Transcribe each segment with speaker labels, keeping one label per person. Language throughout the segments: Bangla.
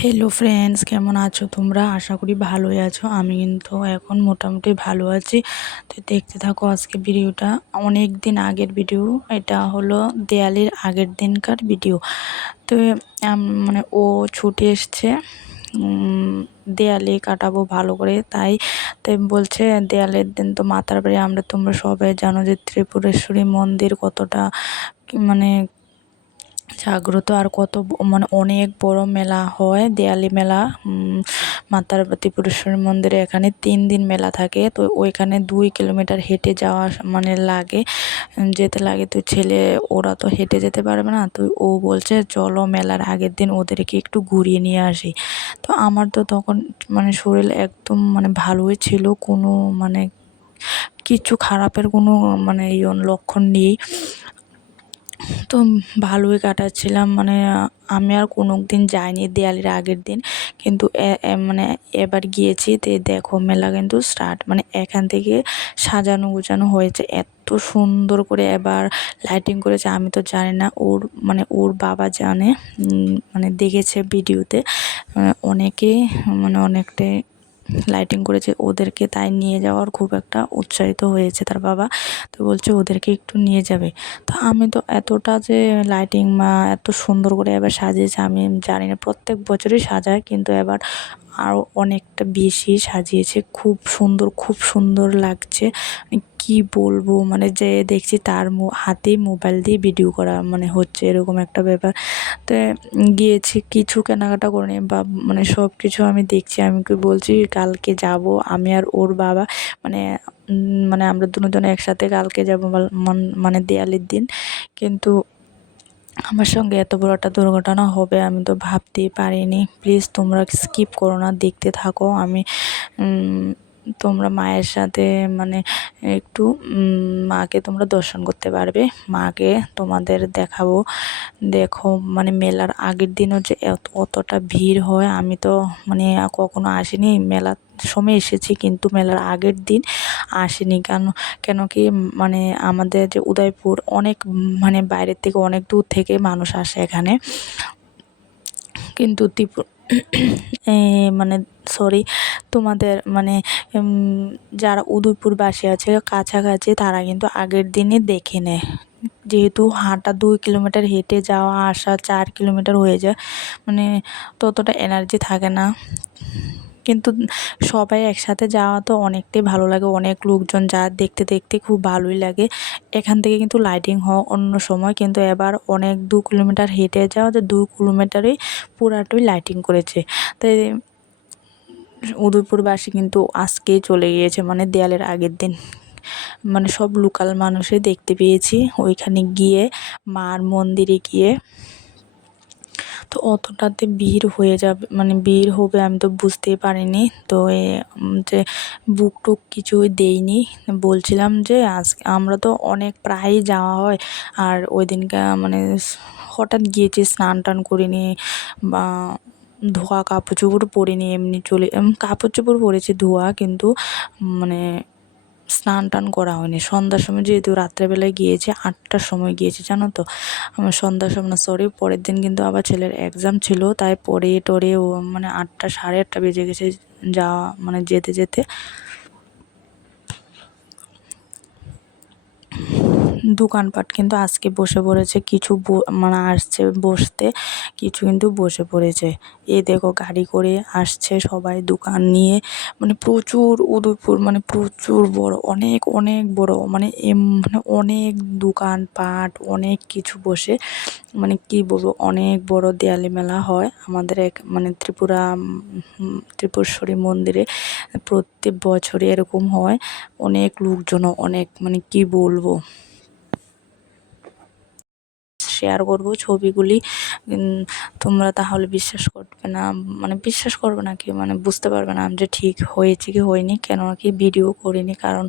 Speaker 1: হ্যালো ফ্রেন্ডস কেমন আছো তোমরা? আশা করি ভালোই আছো। আমি কিন্তু এখন মোটামুটি ভালো আছি। তো দেখতে থাকো আজকে ভিডিওটা। অনেক দিন আগের ভিডিও। এটা হলো দেয়ালির আগের দিনকার ভিডিও। তো মানে ও ছুটে এসছে। দেয়ালে কাটাবো ভালো করে, তাই তাই বলছে দেয়ালের দিন তো মাতার বাড়ি। আমরা তোমরা সবাই জানো যে ত্রিপুরেশ্বরী মন্দির কতটা মানে জাগ্রত আর কত মানে অনেক বড় মেলা হয়, দেয়ালি মেলা মাতার ত্রিপুরেশ্বরী মন্দিরে এখানে তিন দিন মেলা থাকে। তো ওইখানে দুই কিলোমিটার হেঁটে যাওয়া মানে লাগে। যেতে লাগে তো ছেলে, ওরা তো হেঁটে যেতে পারবে না। তো ও বলছে, চলো মেলার আগের দিন ওদেরকে একটু ঘুরিয়ে নিয়ে আসি। তো আমার তো তখন মানে শরীর একদম মানে ভালোই ছিল, কোনো মানে কিছু খারাপের কোনো মানে ইয়ে লক্ষণ নেই। তো ভালোই কাটাচ্ছিলাম। মানে আমি আর কোনো দিন যাইনি দেয়ালির আগের দিন। কিন্তু মানে এবার গিয়েছি তো দেখো মেলা কিন্তু স্টার্ট মানে এখান থেকে সাজানো গোছানো হয়েছে। এত সুন্দর করে এবার লাইটিং করেছে। আমি তো জানি না ওর মানে ওর বাবা জানে মানে দেখেছে ভিডিওতে মানে অনেকে মানে অনেকটাই লাইটিং করেছে, ওদেরকে তাই নিয়ে যাওয়ার খুব একটা উৎসাহিত হয়েছে তার বাবা। তো বলছে ওদেরকে একটু নিয়ে যাবে। তো আমি তো এতটা যে লাইটিং বা এত সুন্দর করে এবার সাজিয়েছে, আমি জানি না, প্রত্যেক বছরই সাজায়, কিন্তু এবার আরও অনেকটা বেশি সাজিয়েছে। খুব সুন্দর খুব সুন্দর লাগছে। কী বলব? মানে যে দেখছি তার হাতেই মোবাইল দিয়ে ভিডিও করা মানে হচ্ছে এরকম একটা ব্যাপার। তো গিয়েছি, কিছু কেনাকাটা করে বা মানে সব কিছু আমি দেখছি, আমি বলছি কালকে যাব, আমি আর ওর বাবা মানে মানে আমরা দুজনে একসাথে কালকে যাব মন- দেয়ালির দিন। কিন্তু আমার সঙ্গে এত বড় একটা দুর্ঘটনা হবে আমি তো ভাবতেই পারিনি। প্লিজ তোমরা স্কিপ করো না, দেখতে থাকো। আমি তোমরা মায়ের সাথে মানে একটু মাকে তোমরা দর্শন করতে পারবে। মাকে তোমাদের দেখাবো। দেখো মানে মেলার আগের দিনও যে অতটা ভিড় হয়, আমি তো মানে কখনো আসিনি। মেলার সময় এসেছি, কিন্তু মেলার আগের দিন আসিনি। কেন কেন কি মানে আমাদের যে উদয়পুর, অনেক মানে বাইরের থেকে অনেক দূর থেকে মানুষ আসে এখানে। কিন্তু ত্রিপু মানে সরি তোমাদের মানে যারা উদয়পুরবাসী আছে, কাছাকাছি, তারা কিন্তু আগের দিনই দেখে নেয়। যেহেতু হাঁটা দুই কিলোমিটার হেঁটে যাওয়া, আসা চার কিলোমিটার হয়ে যায় মানে ততটা এনার্জি থাকে না। কিন্তু সবাই একসাথে যাওয়া তো অনেকটাই ভালো লাগে। অনেক লোকজন যা দেখতে দেখতে খুব ভালোই লাগে। এখান থেকে কিন্তু লাইটিং হয় অন্য সময়, কিন্তু এবার অনেক দু কিলোমিটার হেঁটে যাওয়া তো দু কিলোমিটারেই পুরাটাই লাইটিং করেছে। তাই উদয়পুরবাসী কিন্তু আজকেই চলে গিয়েছে মানে দেয়ালের আগের দিন। মানে সব লোকাল মানুষই দেখতে পেয়েছি। ওইখানে গিয়ে মার মন্দিরে গিয়ে তো অতটাতে ভিড় হয়ে যাবে মানে ভিড় হবে আমি তো বুঝতেই পারিনি। তো যে বুক টুক কিছুই দেইনি। বলছিলাম যে আজ, আমরা তো অনেক প্রায়ই যাওয়া হয়। আর ওই দিনকে মানে হঠাৎ গিয়েছি স্নান টান করিনি বা ধোয়া কাপড় চোপড় পরিনি এমনি চলে কাপড় চোপড় পরেছি ধোয়া, কিন্তু মানে স্নান টান করা হয়নি। সন্ধ্যার সময় যেহেতু রাত্রেবেলায় গিয়েছি, আটটার সময় গিয়েছি, জানো তো? আমার সন্ধ্যার সময় না সরি পরের দিন কিন্তু আবার ছেলের এক্সাম ছিল, তাই পরে টরে ও মানে আটটা, সাড়ে আটটা বেজে গেছে যাওয়া মানে যেতে যেতে। দোকানপাট কিন্তু আজকে বসে পড়েছে, কিছু মানে আসছে বসতে, কিছু কিন্তু বসে পড়েছে। এ দেখো গাড়ি করে আসছে সবাই দোকান নিয়ে মানে প্রচুর উদয়পুর মানে প্রচুর বড়, অনেক অনেক বড় মানে মানে অনেক দোকানপাট, অনেক কিছু বসে মানে কি বলব, অনেক বড় দেয়ালি মেলা হয়। আমাদের এক মানে ত্রিপুরা ত্রিপুরেশ্বরী মন্দিরে প্রত্যেক বছরে এরকম হয়। অনেক লোকজনও, অনেক মানে কি বলব। শেয়ার করব ছবিগুলি। তোমরা তাহলে বিশ্বাস করবে না মানে বিশ্বাস করবে না কি মানে বুঝতে পারবে না আমি যে ঠিক হয়েছে কি হয়নি কেন কি ভিডিও করিনি, কারণ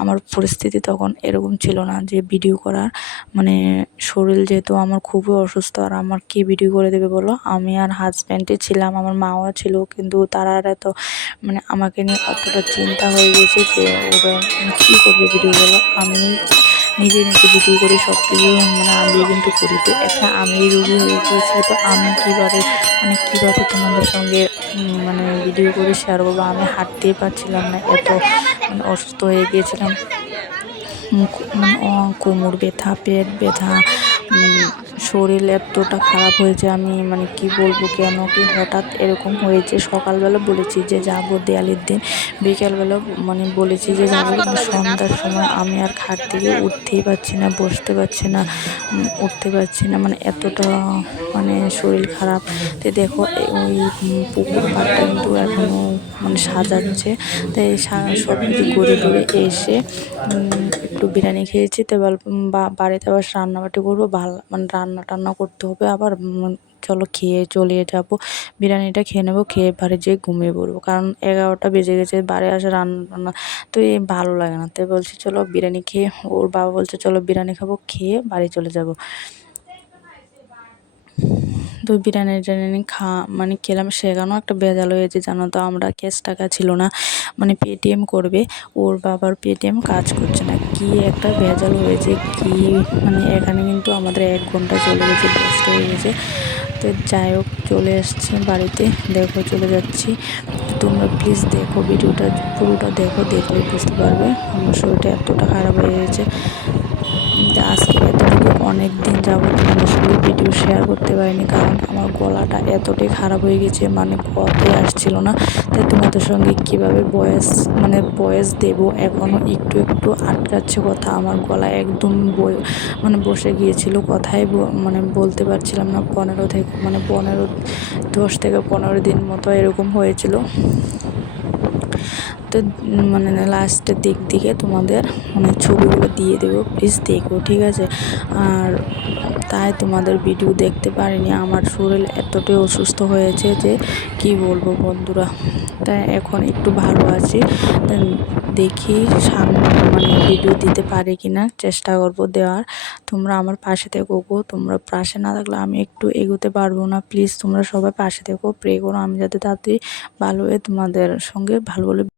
Speaker 1: আমার পরিস্থিতি তখন এরকম ছিল না যে ভিডিও করার মানে শরীর যেহেতু আমার খুবই অসুস্থ, আর আমার কি ভিডিও করে দেবে বলো? আমি আর হাজব্যান্ডে ছিলাম, আমার মাও ছিল, কিন্তু তারা আর এত মানে আমাকে নিয়ে অতটা চিন্তা হয়ে গেছে যে ওরা কী করবে ভিডিও বলো? আমি নিজে নিজে বিক্রি করে সব কিছু মানে আমি কিন্তু করি। তো একটা আমি রুগী হয়ে গিয়েছি, তো আমি কীভাবে মানে কীভাবে তোমাদের সঙ্গে মানে ভিডিও করে শেয়ার করব? আমি হাঁটতেই পারছিলাম না, এত মানে অসুস্থ হয়ে গিয়েছিলাম। মানে কোমর ব্যথা, পেট ব্যথা শরীর এতটা খারাপ হয়েছে আমি মানে কি বলব কেন কি হঠাৎ এরকম হয়েছে। সকালবেলা বলেছি যে যাব দেয়ালির দিন বিকেলবেলা মানে বলেছি যে যাব সন্ধ্যার সময় আমি আর খাট থেকে উঠতেই পারছি না বসতে পারছি না উঠতে পারছি না মানে এতটা মানে শরীর খারাপ। তো দেখো ওই পুকুর পাড়টা কিন্তু মানে সাজাচ্ছে। তাই সব কিছু ঘুরে ঘুরে এসে একটু বিরিয়ানি খেয়েছি। তো বাড়িতে আবার রান্নাবাটি করব। ভালো মানে রান্না টান্না করতে হবে আবার চলো খেয়ে চলে যাব। বিরিয়ানিটা খেয়ে নেব, খেয়ে বাড়ি যেয়ে ঘুমিয়ে পড়ব। কারণ এগারোটা বেজে গেছে, বাড়ি আসে রান্না টান্না তো এই ভালো লাগে না। তাই বলছি, চলো বিরিয়ানি খেয়ে, ওর বাবা বলছে, চলো বিরিয়ানি খাব, খেয়ে বাড়ি চলে যাব। তো বিরিয়ানি টিরিয়ানি খা মানে খেলাম। সেখানেও একটা ভেজাল হয়েছে, জানো তো? আমরা ক্যাশ টাকা ছিল না। মানে পেটিএম করবে, ওর বাবার পেটিএম কাজ করছে না। কি একটা ভেজাল হয়েছে, কি মানে এখানে কিন্তু আমাদের এক ঘণ্টা চলে গেছে, ব্যস্ত হয়ে গেছে। তো যাই হোক, চলে এসছি বাড়িতে, দেখো চলে যাচ্ছি। তোমরা প্লিজ দেখো ভিডিওটা, পুরোটা দেখো, দেখলে বুঝতে পারবে। আমার শরীরটা এতটা খারাপ হয়ে গেছে। আজকে অনেক দিন যাব তোমাদের সঙ্গে ভিডিও শেয়ার করতে পারিনি, কারণ আমার গলাটা এতটাই খারাপ হয়ে গেছে মানে কথাই আসছিল না। তাই তোমাদের সঙ্গে কীভাবে বয়েস মানে বয়েস দেব এখনও একটু একটু আটকাচ্ছে কথা। আমার গলা একদম মানে বসে গিয়েছিল কথাই মানে বলতে পারছিলাম না। পনেরো থেকে মানে পনেরো, দশ থেকে পনেরো দিন মতো এরকম হয়েছিল। তো মানে লাস্টের দিক দিকে তোমাদের মানে ছবিগুলো দিয়ে দেবো প্লিজ দেখো, ঠিক আছে? আর তাই তোমাদের ভিডিও দেখতে পারিনি, আমার শরীর এতটাই অসুস্থ হয়েছে যে, কি বলব বন্ধুরা? তাই এখন একটু ভালো আছি দেখি সামনে মানে ভিডিও দিতে পারি কি না চেষ্টা করব দেওয়ার। তোমরা আমার পাশে থেকো গো, তোমরা পাশে না থাকলে আমি একটু এগোতে পারব না প্লিজ তোমরা সবাই পাশে থেকো প্রে করো, আমি যাতে তাড়াতাড়ি ভালো হয়ে তোমাদের সঙ্গে ভালো ভালো